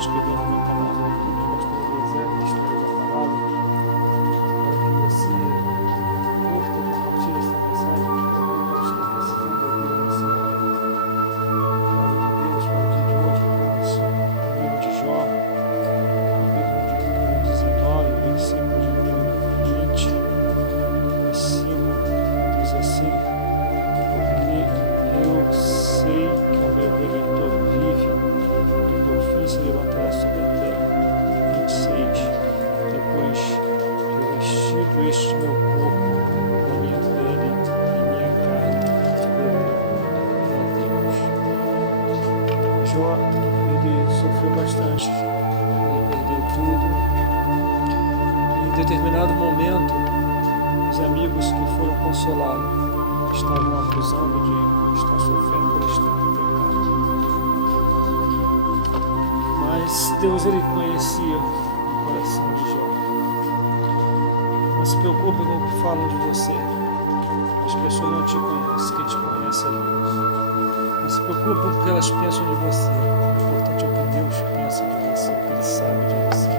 inscrever no meu canal no YouTube, Pastor Eliezer, História da Palavra, para que você curta e compartilhe essa mensagem que também pode estar precisando ouvir nesse momento. Glória a Deus, para o dia de hoje, vamos no livro de Jó, capítulo de número 19, versículo de número 20, versículo diz assim: porque eu sei que o meu Redentor vive e por fim se levantará sobre a terra. 26. Depois revestido este meu corpo da minha pele e minha carne, verei a Deus. Jó, ele sofreu bastante, ele perdeu tudo. Em determinado momento, os amigos que foram consolá-lo estavam acusando de estar sofrendo por estar no pecado. Mas Deus, ele conhecia o coração de Jó. Não se preocupe com o que falam de você. As pessoas não te conhecem, quem te conhece é Deus. Não se preocupe com o que elas pensam de você. O importante é o que Deus pensa de você, o que Ele sabe de você.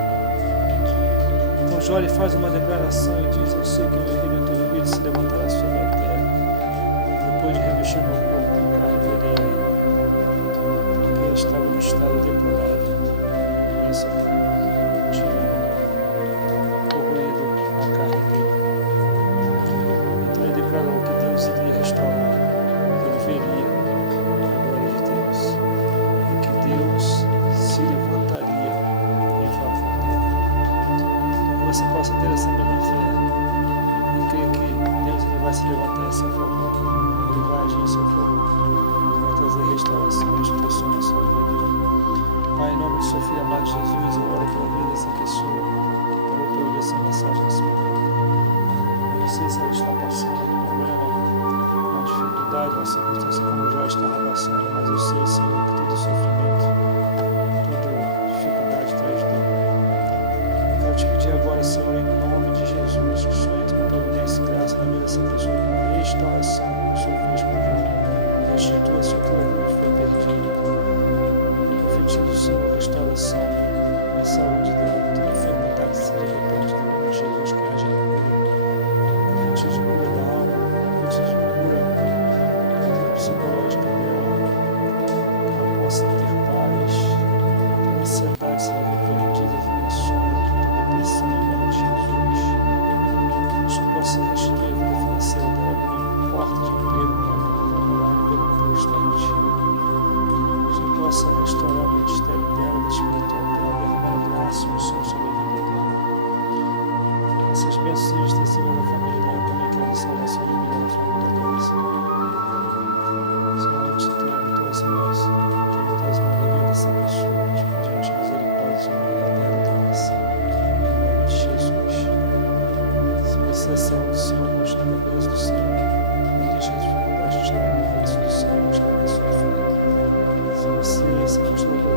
Então Jó, ele faz uma declaração e diz: eu sei que o meu Redentor vive se levantará sobre a terra. Depois de revestir meu corpo com carne, verei a ele, porque ele estava no estado deplorável, doença tinha corroído a carne dele. Então ele declarou que Deus iria restaurar, que ele veria a glória de Deus, e que Deus se levantaria em favor dele. Que você possa ter essa mesma fé e crer que Deus ele vai se levantar em seu favor. Ele vai agir em seu favor, vai trazer restauração e restituição na sua vida. Pai, em nome do seu Filho amado Jesus, eu oro pela vida dessa pessoa que parou para ouvir essa mensagem nesse momento. Eu não sei se ela está passando por problema, uma dificuldade, uma circunstância como já estava passando, mas eu sei, Senhor, que todo sofrimento, toda dificuldade traz dor. Eu quero te pedir agora, Senhor, em nome de Jesus, que o Senhor entre com providência e graça na vida dessa pessoa, com restauração, como o Senhor fez com Jó. Restitua, Senhor, tudo aquilo que foi perdido. Eu profetizo, Senhor, restauração e saúde dela. Toda enfermidade seja repreendida em nome de Jesus, que haja cura. Profetizo cura da alma, profetizo cura psicológica dela, que ela possa ter paz, que a ansiedade seja repreendida, toda insônia, toda depressão em nome de Jesus. Que o Senhor possa restituir a vida financeira dela, abrir porta de emprego para ela trabalhar, liberando pelo estado de Chile. Que o Senhor possa restaurar o ministério dela, o espiritual dela, derramar graça e unção sobre a vida dela. Essas bênçãos sejam extensivas na família dela também, que ela salvação de vida na família dela, Senhor. Senhor, eu te clamo todas as mãos, todas as mãos da vida dessa pessoa, te pedindo de misericórdia sobre a vida dela e graça. Em nome de Jesus. Se você é servo do Senhor, continue na beleza do Senhor. Não deixe a dificuldade de estar na bênção do Senhor, estar na sua fé. Se você se afastou da